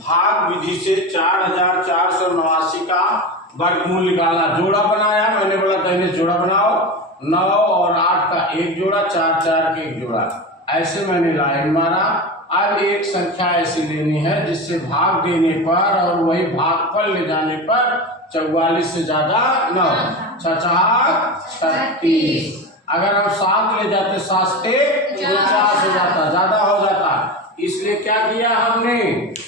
भाग विधि से 4489 का वर्गमूल निकालना। जोड़ा बनाया, मैंने बोला दाहिने जोड़ा बनाओ, 9 और 8 का एक जोड़ा, 4 4 के एक जोड़ा, ऐसे मैंने लाइन मारा। अब एक संख्या ऐसी लेनी है जिससे भाग देने पर और वही भागफल ले जाने पर 44 से ज्यादा न हो। 36। अगर हम 7 ले जाते, 7 से 49 हो जाता, ज्यादा हो जाता, इसलिए क्या किया हमने,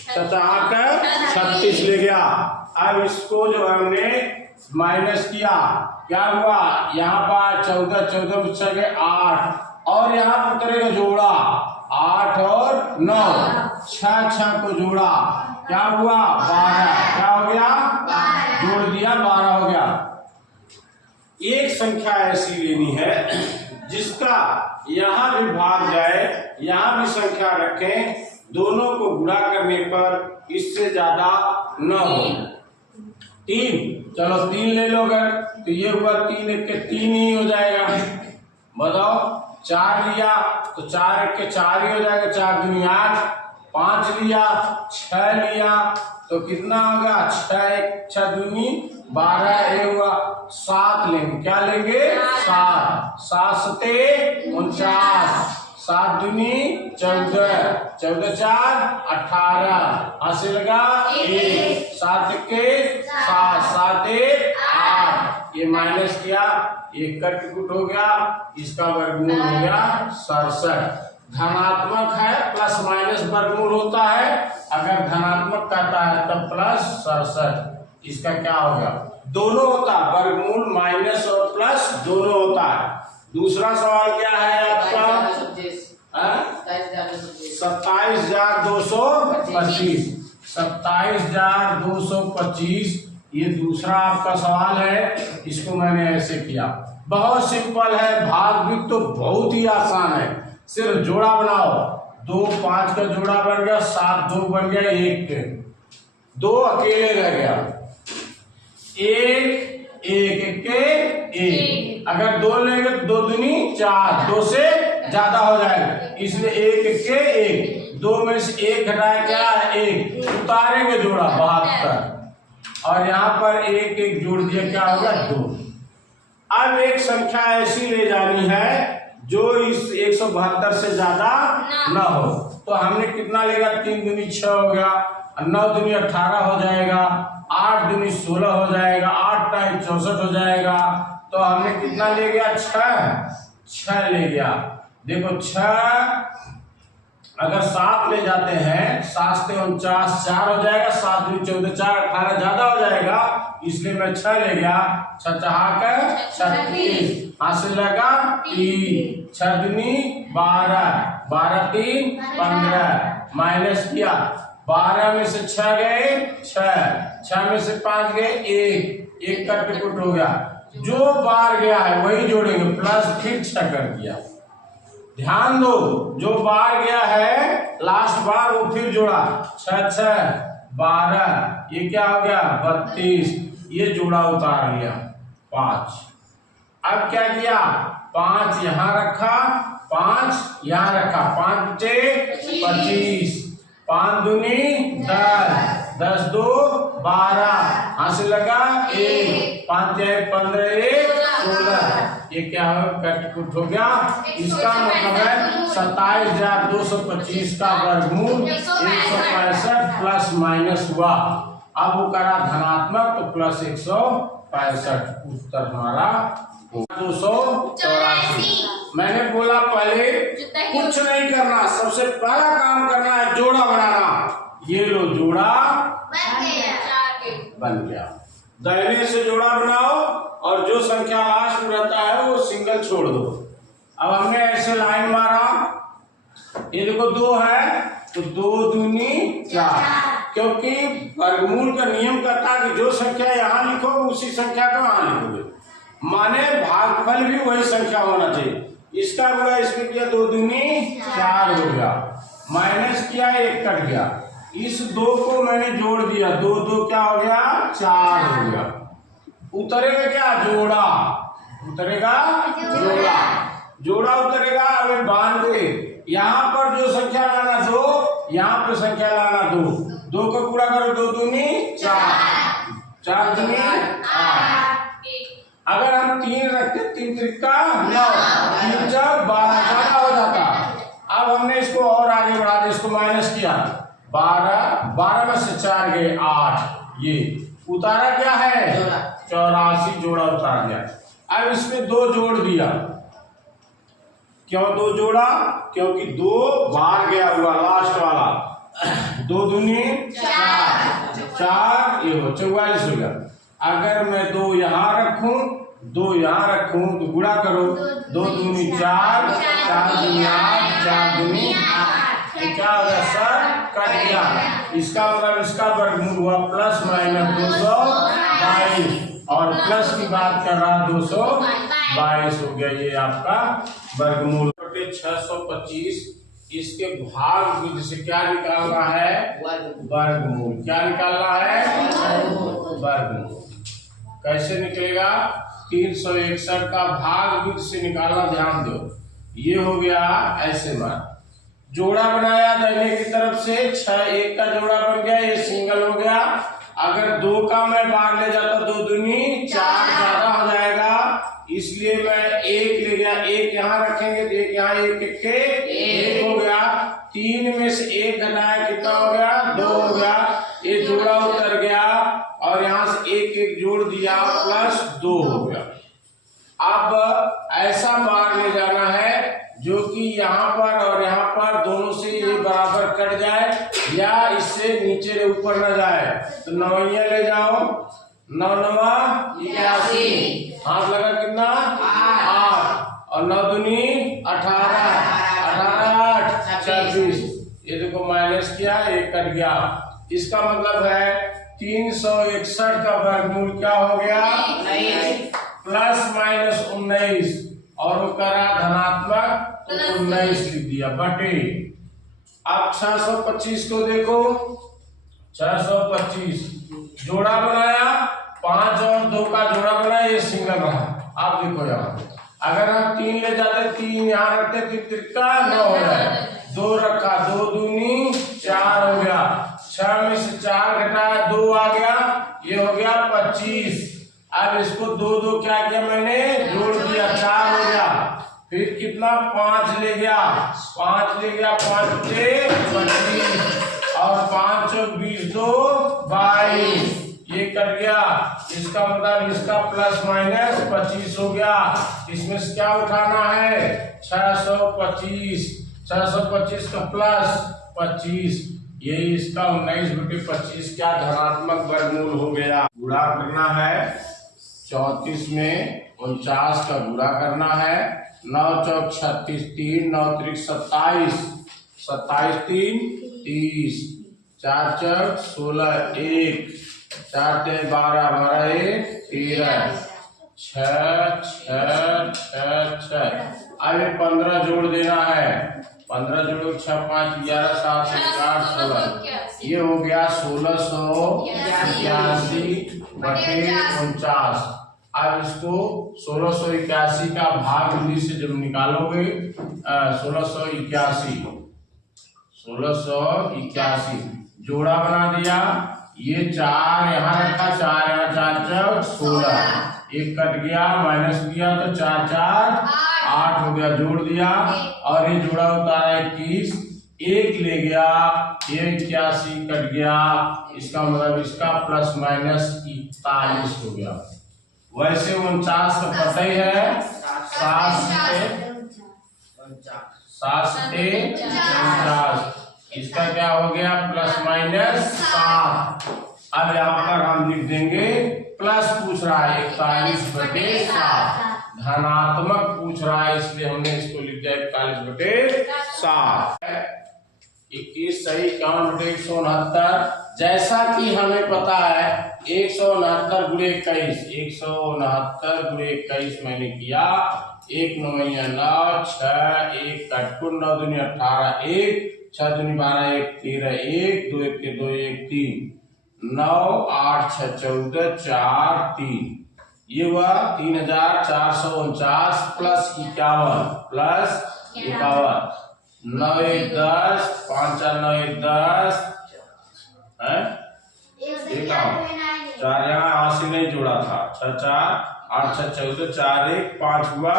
36 ले गया। अब इसको जो हमने माइनस किया, क्या हुआ, यहाँ पर 14 14 में चल गए 8, और यहाँ पर उतरेगा जोड़ा 8 और 9, 6 को जोड़ा, क्या हुआ 12, क्या हो गया, जोड़ दिया 12 हो गया। एक संख्या ऐसी लेनी है जिसका यहाँ भी भाग जाए, यहाँ भी संख्या रखें, दोनों को गुणा करने पर इससे ज्यादा न हो। 3, चलो 3 ले लो, अगर तो ये हुआ 3 1 के 3 ही हो जाएगा। बताओ 4 लिया तो 4 1 के 4 ही हो जाएगा, 4 दूनी 8। 5 लिया, 6 लिया तो कितना होगा, 6 1 6 दूनी 12, ये हुआ। 7 लेंगे, क्या लेंगे, 7 7 सते 49, 7 दूनी 14, 14 4 18, हाथ से लगा 1, 7 के 7, 7 1 8, ये माइनस किया, ये कट कुट हो गया, इसका वर्गमूल हो गया 67। धनात्मक है, प्लस माइनस वर्गमूल होता है, अगर धनात्मक कहता है तब प्लस 67। इसका क्या हो गया, दोनों होता है, वर्गमूल माइनस और प्लस दोनों होता है। दूसरा सवाल क्या है आपका, 27,225, 27,225, ये दूसरा आपका सवाल है। इसको मैंने ऐसे किया, बहुत सिंपल है, भाग भी तो बहुत ही आसान है, सिर्फ जोड़ा बनाओ। 2 5 का जोड़ा बन गया, 7 2 बन गया, 1 2 अकेले रह गया, 1 1 के 1, अगर 2 लेंगे तो 2 दूनी 4, 2 से ज्यादा हो जाएगा, इसलिए 1 1 के 1, 2 में से 1 घटाया, क्या है 1, उतारेंगे जोड़ा 72, और यहाँ पर 1 1 जोड़ दिया, क्या होगा 2। अब एक संख्या ऐसी ले जानी है जो इस 172 से ज्यादा न हो, तो हमने कितना लेगा, 3 दूनी 6 हो गया, 9 दूनी 18 हो जाएगा, 8 दूनी 16 हो जाएगा, 8 टाइम 64 हो जाएगा, तो हमने कितना ले गया, 6 ले गया। देखो 6 अगर 7 ले जाते हैं, 7 से 49 4 हो जाएगा, 7 दूनी 14 4 18 ज्यादा हो जाएगा, इसलिए मैं 6 ले गया, 6 36, हाथ से लगा 3, 6 दूनी 12, 12 3 15, माइनस किया, 12 में से 6 गए 6 में से 5 गए 1 कट कुट हो गया, जो बार गया है वही जोड़ेंगे, प्लस फिर 6 कर दिया। ध्यान दो, जो बार गया है लास्ट बार वो फिर जोड़ा, 6 6 12, ये क्या हो गया 32, ये जोड़ा उतार लिया 5। अब क्या किया, 5 यहाँ रखा, 5 यहाँ रखा, 5 बचे 25, 5 दूनी 10, 10 2 12, हाथ से लगा 1, 5 15 1 16, ये क्या है कट कुट हो गया। इसका मतलब है 27,225 का वर्गमूल 165 प्लस माइनस हुआ। अब वो करा धनात्मक तो प्लस 165, उत्तर हमारा 284। मैंने बोला पहले कुछ नहीं करना, सबसे पहला काम करना है जोड़ा बनाना। ये लो जोड़ा बन गया, दाहिने से जोड़ा बनाओ और जो संख्या लास्ट में रहता है वो सिंगल छोड़ दो। अब हमने ऐसे लाइन मारा, ये देखो 2 है तो 2 दूनी 4, क्योंकि वर्गमूल का नियम कहता है कि जो संख्या यहाँ लिखोगे उसी संख्या को वहां लिखोगे, माने भागफल भी वही संख्या होना चाहिए। इसका गुणा इसमें किया, 2 दूनी 4 हो गया, माइनस किया 1 कट गया, इस 2 को मैंने जोड़ दिया, 2 2 क्या हो गया 4 हो गया, उतरेगा क्या जोड़ा, उतरेगा जोड़ा, जोड़ा उतरेगा। अब 92, यहाँ पर जो संख्या लाना 2, यहाँ पे संख्या लाना 2, 2 को पूरा करो, 2 दूनी 4, 4 दूनी 8। अगर हम 3 रखते 3 त्रिका 9, 3 जब 12 ज्यादा हो जाता। अब हमने इसको और आगे बढ़ा दिया, इसको माइनस किया, 12 में से 4 गए 8, ये उतारा क्या है 84 जोड़ा उतार दिया। अब इसमें 2 जोड़ दिया, क्यों 2 जोड़ा, क्योंकि 2 बाहर गया हुआ लास्ट वाला, 2 दूनी 4, ये हो 44 हो गया। अगर मैं 2 यहाँ रखूं 2 यहाँ रखूं तो गुणा करो, 2 दूनी 4, 4 दूनी 8, 4 दूनी 8, क्या हो गया सर कट गया। इसका मतलब इसका वर्गमूल हुआ प्लस माइनस 222, और प्लस की बात कर रहा 222 हो गया, ये आपका वर्गमूल। 625 इसके भाग विधि से क्या निकालना है वर्गमूल, क्या निकालना है वर्गमूल। कैसे निकलेगा 361 का भाग विधि से निकालना, ध्यान दो। ये हो गया ऐसे मान, जोड़ा बनाया दाहिने की तरफ से 6 1 का जोड़ा बन गया, ये सिंगल हो गया। अगर 2 का मैं बाहर ले जाता 2 दूनी 4 ज्यादा हो जाएगा, इसलिए मैं 1 ले गया, 1 यहाँ रखेंगे तो 1 यहाँ, 1 के 1 हो गया। 3 में से 1 घटाया कितना हो गया 2 हो गया, ये जोड़ा उतर गया और यहाँ से 1 1 जोड़ दिया प्लस 2 हो गया। अब ऐसा बाहर ले जाना है जो कि यहाँ पर और यहाँ पर दोनों से ये बराबर कट जाए, या इससे नीचे ऊपर न जाए। तो 9 ले जाओ, 9 9 81, हाथ लगा कितना 8, और 9 दूनी 18, 18 8 26, ये देखो माइनस किया, ये कट गया। इसका मतलब है 361 का वर्गमूल क्या हो गया प्लस माइनस 19, और वो करा धनात्मक तो 19 लिख दिया बटे। अब 625 को देखो, 625 जोड़ा बनाया, 5 और 2 का जोड़ा बनाया, ये सिंगल रहा। आप देखो यहाँ अगर हम 3 ले जाते 3 यहाँ रखते 3 त्रिका 9 हो जाए, 2 रखा 2 दूनी 4 हो गया, 6 में से 4 घटाया 2 आ गया, ये हो गया 25। अब इसको 2 2 क्या किया मैंने जोड़ दिया 4 हो गया, फिर कितना 5 ले गया 5 ले गया, 5 से 25 और 5 20 2 22, ये कट गया। इसका मतलब इसका प्लस माइनस 25 हो गया। इसमें से क्या उठाना है 625, 625 का प्लस 25, ये इसका 19/25 क्या धनात्मक वर्गमूल हो गया। गुणा करना है 34 में 49 का गुणा करना है, 9 चौक 36, 3 9 त्रिक 27, 27 3 30, 4 चौक 16, 1 4 3 12 12 1 13, 6 6 6 6। अब 15 जोड़ देना है, 15 जोड़ो 6 5 11 7 8 16, ये हो गया 1681/49। अब इसको 1681 का भाग विधि से जब निकालोगे 1681 जोड़ा बना दिया, ये 4 यहाँ रखा 4 यहाँ 4 4 16, एक कट गया माइनस दिया तो 4 4 8 हो गया, जोड़ दिया और ये जोड़ा उतारा 21, 1 ले गया, ये 81 कट गया। इसका मतलब इसका प्लस माइनस 41 हो गया। वैसे 49 का पता ही है, 7 से 49, इसका क्या हो गया प्लस माइनस 7। अब यहाँ पर हम लिख देंगे प्लस पूछ रहा है 41/7, धनात्मक पूछ रहा है इसलिए हमने इसको लिख दिया 41/7। 21 सही 51/169। जैसा कि हमें पता है 169 × 21, 169 × 21 मैंने किया, 1 9 9 6 1 कटकुन 9 दूनी 18 1 6 दूनी 12 1 13 1 2 1 2 1 3 9 8 6 14 4 3, ये हुआ 3449 प्लस 51 प्लस 51। 9 1 10, 5 4 9 1 10 है, चार यहाँ हाथ से नहीं जोड़ा था, 6 4 8 6 14, 4 1 5 हुआ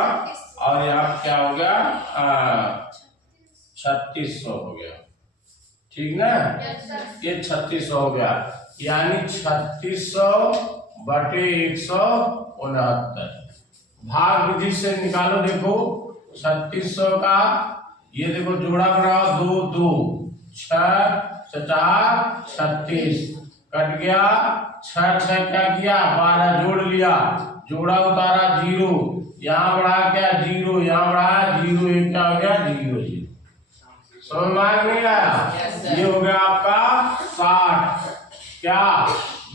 और यहाँ क्या हो गया 3600 हो गया, ठीक ना। ये 3600 हो गया, यानी 3600 बटे 169। भाग विधि से निकालो, देखो 3600 का ये देखो जोड़ा बनाओ, 2 2 6 4 36 कट गया, 6 6 क्या किया 12 जोड़ लिया, जोड़ा उतारा 0, यहाँ बढ़ा क्या 0, यहाँ बढ़ाया 0, ये क्या हो गया 0 0। समझ में नहीं आया? ये हो गया आपका 60। क्या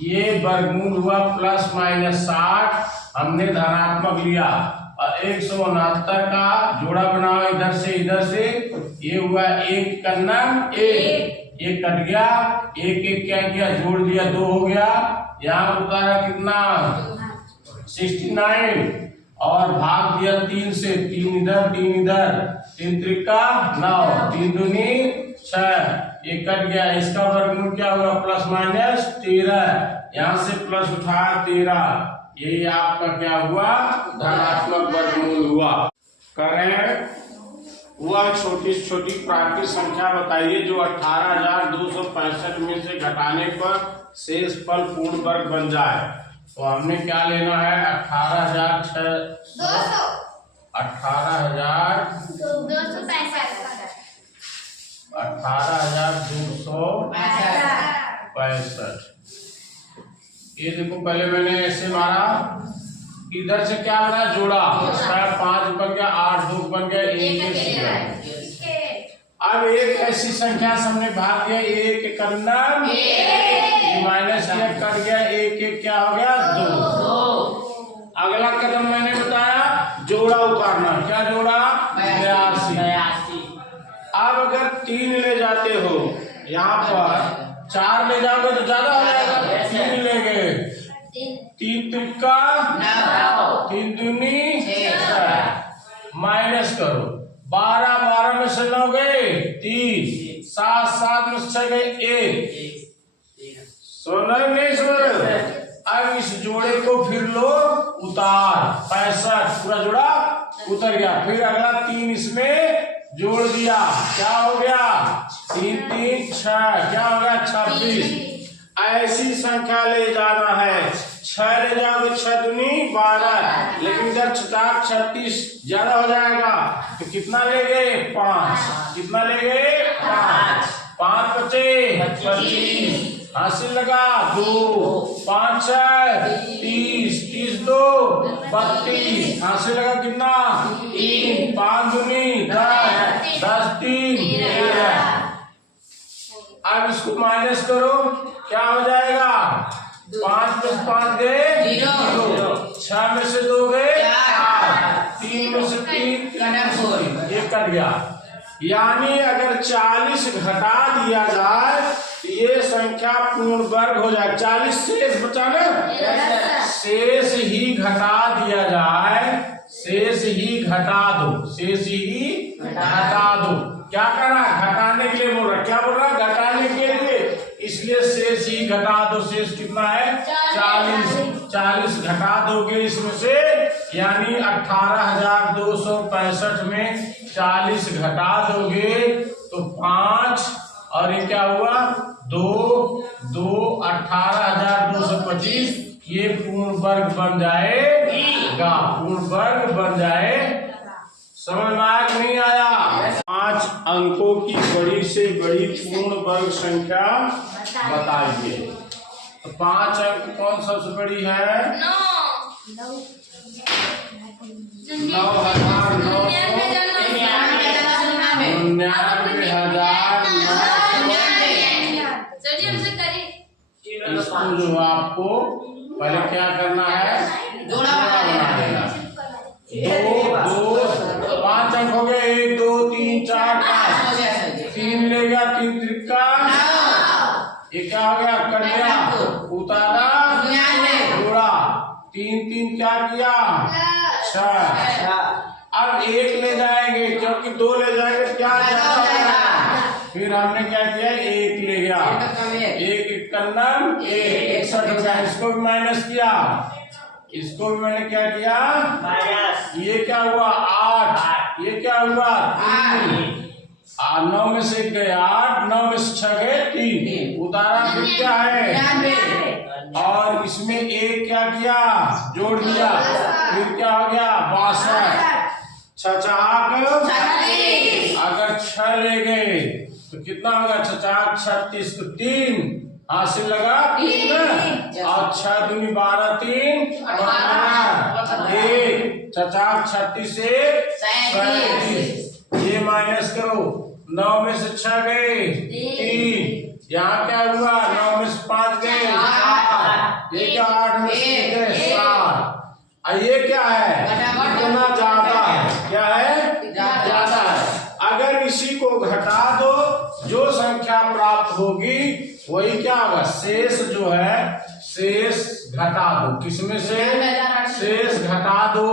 ये वर्गमूल हुआ प्लस माइनस 60, हमने धनात्मक लिया और 169 का जोड़ा बनाओ इधर से, ये हुआ 1 करना 1, ये कट गया, 1 1 क्या किया जोड़ दिया 2 हो गया, यहाँ उतारा कितना 69 और भाग दिया 3 से, 3 इधर 3 त्रिका 9, 3 दूनी 6, ये कट गया, इसका वर्गमूल क्या हुआ प्लस माइनस 13, यहाँ से प्लस उठाया 13, यही आपका क्या हुआ धनात्मक वर्गमूल हुआ। करें हुआ छोटी से छोटी प्राकृतिक संख्या बताइए जो 18,265 में से घटाने पर शेष फल पूर्ण वर्ग बन जाए। तो हमने क्या लेना है 18,265। ये देखो पहले मैंने ऐसे मारा, इधर से क्या बना जोड़ा, 5 बन गया, 8 2 बन गया, 1 अब एक ऐसी संख्या से हमने भाग दिया, 1 करना माइनस किया कट गया, 1 1 क्या हो गया 2। अगला कदम मैंने बताया जोड़ा उतारना, क्या जोड़ा 82। अब अगर 3 ले जाते हो यहाँ पर, 4 ले जाओगे तो ज्यादा हो जाएगा, 3 ले गए, 3 त्रिका 3 दूनी 6, माइनस करो 12 12 में से 9 गए 3, 7 7 में से 6 गए 1। सोना नहीं समझ। अब इस जोड़े को फिर लो उतार, 65 पूरा जोड़ा उतर गया, फिर अगला 3 इसमें जोड़ दिया, क्या हो गया 3 3 6, क्या हो गया 26। ऐसी संख्या ले जाना है, 6 ले जाओगे 6 दूनी 12, लेकिन जब 36 ज्यादा हो जाएगा तो कितना ले गए 5, कितना ले गए 5, 5 बचे 25, हासिल लगा 2 5 6 30, 30 2 32, हासिल लगा कितना 3, 5 दूनी 10, 10 3 13। अब इसको माइनस करो, क्या हो जाएगा 5 में से 5 गए 0, 6 में से 2 गए 8, 3 में से 3 ये कट गया। यानी अगर 40 घटा दिया जाए तो ये संख्या पूर्ण वर्ग हो जाए। 40 शेष बचा ना, शेष ही घटा दिया जाए, शेष ही घटा दो, शेष ही घटा दो। क्या करना घटाने के लिए बोल रहा, क्या बोल रहा घटाने के लिए, इसलिए शेष ही घटा दो। शेष कितना है 40, 40 घटा दोगे इसमें से, यानी 18,265 में 40 घटा दोगे तो 5 और ये क्या हुआ 2 2 18,225, ये पूर्ण वर्ग बन जाएगा, पूर्ण वर्ग बन जाए। समझ में आया कि नहीं आया? 5 अंकों की बड़ी से बड़ी पूर्ण वर्ग संख्या बताइए। तो 5 अंक कौन सबसे बड़ी है 99,999। इसको जो आपको पहले क्या करना है जोड़ा बना देना। 2 5 अंक हो गए, 1 2 3 4 5, 3 मिलेगा 3 त्रिका, ये क्या हो गया कट गया, उतारा जोड़ा, 3 3 क्या किया 6। अब 1 ले जाएंगे, क्योंकि 2 ले जाएंगे क्या ज्यादा हो जाएगा। फिर हमने क्या किया, 1 ले गया, 1 कन्नम 61 हो गया। इसको भी माइनस किया, इसको भी मैंने क्या किया माइनस। ये क्या हुआ 8, ये क्या हुआ 3, 9 में से 1 गए 8, 9 में से 6 गए 3, उतारा फिर क्या है, और इसमें 1 क्या किया जोड़ दिया, फिर क्या हो गया 62। छचाक अगर 6 ले गए तो कितना होगा, छचाक 36, तो 3 हासिल लगा 3 और 6 दूनी 12, 3 12, 1 छचाक 36 से 37। ये माइनस करो, 9 में से 6 गए 3, यहाँ क्या हुआ 9 में से 5 गए 8, ये क्या 8 में से गए 7। ये क्या है, इतना ज्यादा है, क्या है ज्यादा है। अगर इसी को घटा दो, जो संख्या प्राप्त होगी वही क्या होगा, शेष जो है शेष घटा दो, किसमें से शेष घटा दो,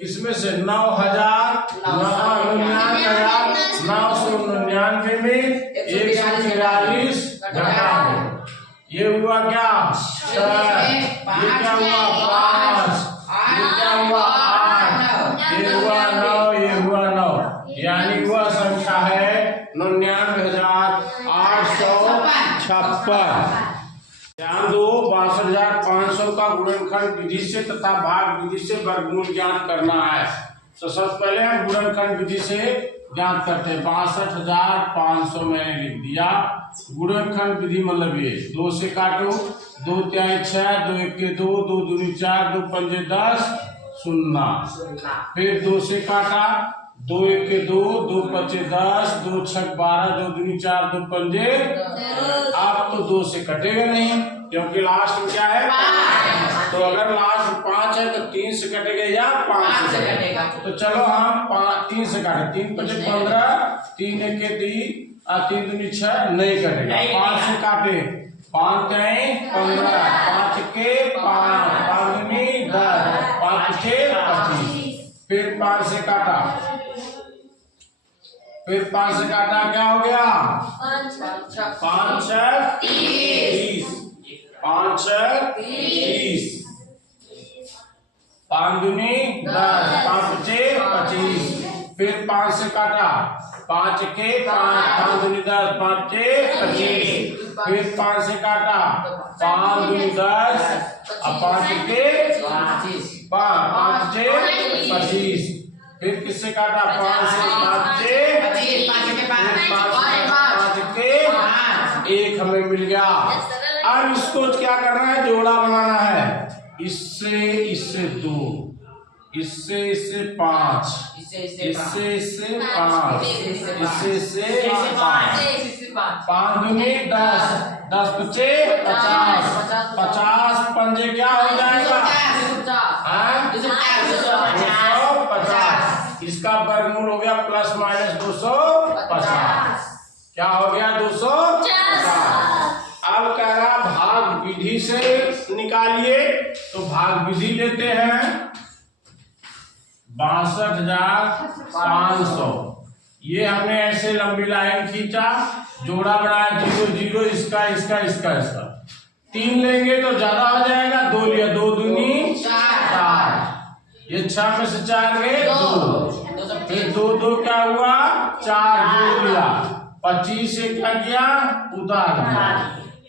किसमें से 9,999 में 143 घटा दो, ये हुआ क्या 6, ये क्या हुआ 5, ये क्या हुआ 8, ये हुआ 9, ये हुआ 9, यानी वह संख्या है 99,856। ध्यान दो, 62,500 का गुणनखंड विधि से तथा भाग विधि से वर्गमूल ज्ञात करना है। तो सबसे पहले हम गुणनखंड विधि से ज्ञात करते हैं। 62,500 मैंने लिख दिया। गुणनखंड विधि मतलब ये 2 से काटो, 2 तिहाई 6, 2 एके 2, 2 दूनी 4, 2 पंजे 10, 0। फिर 2 से काटा, 2 एके 2, 2 पचे 10, 2 छक 12, 2 दूनी 4, 2 पंजे। अब तो 2 से कटेगा नहीं, क्योंकि लास्ट में क्या है 5। तो अगर लास्ट 5 है तो 3 से कटेगा या 5 से कटेगा। तो चलो हम 3 से काटे, 3 पचे 15, 3 एके 3, 3 दूनी 6, नहीं कटेगा। 5 से काटे, 5 तिहाई 15, 5 के 5, 5 दूनी 10, 5 के 25। फिर 5 से काटा, फिर 5 से काटा क्या हो गया 5 छक 30, 5 छक 30, 5 दूनी 10, 5 पचे 25। फिर 5 से काटा, 5 के 5, 5 दूनी 10, 5 के 25। फिर 5 से काटा, 5 दूनी 10 और 5 के 5 के 25। फिर किससे काटा, 5 से 5 के 1 हमें मिल गया। अब इसको क्या करना है, जोड़ा बनाना है। इससे 2, इससे 5, इससे 5, इससे 5, 5 दूनी 10, 10 पचे 50, 50 पंजे क्या हो जाएगा 250। इसका वर्गमूल हो गया प्लस माइनस 250, क्या हो गया 250। अब कह रहा भाग विधि से निकालिए, तो भाग विधि लेते हैं 62,500। ये हमने ऐसे लंबी लाइन खींचा, जोड़ा बनाया 0 0, इसका 3 लेंगे तो ज्यादा हो जाएगा, 2 लिया, 2 दूनी 4, ये 6 में से 4 गए 2, फिर 2 2 क्या हुआ 4 जोड़ लिया, 25 से क्या किया उतार दिया।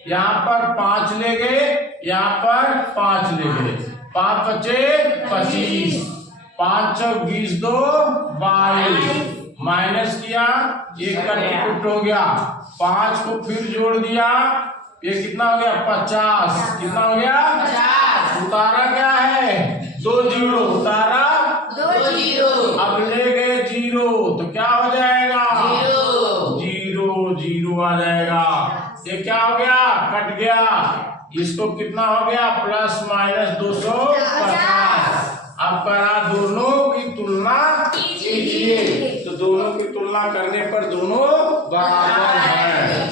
यहाँ पर 5 ले गए, यहाँ पर 5 ले गए, 5 पचे 25, 5 चौक 20 2 22, माइनस किया, 1 का टिकट हो गया, 5 को फिर जोड़ दिया, ये कितना हो गया 50, कितना हो गया 50। उतारा क्या है 2 जीरो, उतारा 2 जीरो, अब ले गए 0 तो क्या हो जाएगा 0 0 आ जाएगा। ये क्या हो गया कट गया, इसको कितना हो गया प्लस माइनस 250। अब करा दोनों की तुलना कीजिए, तो दोनों की तुलना करने पर दोनों बराबर है।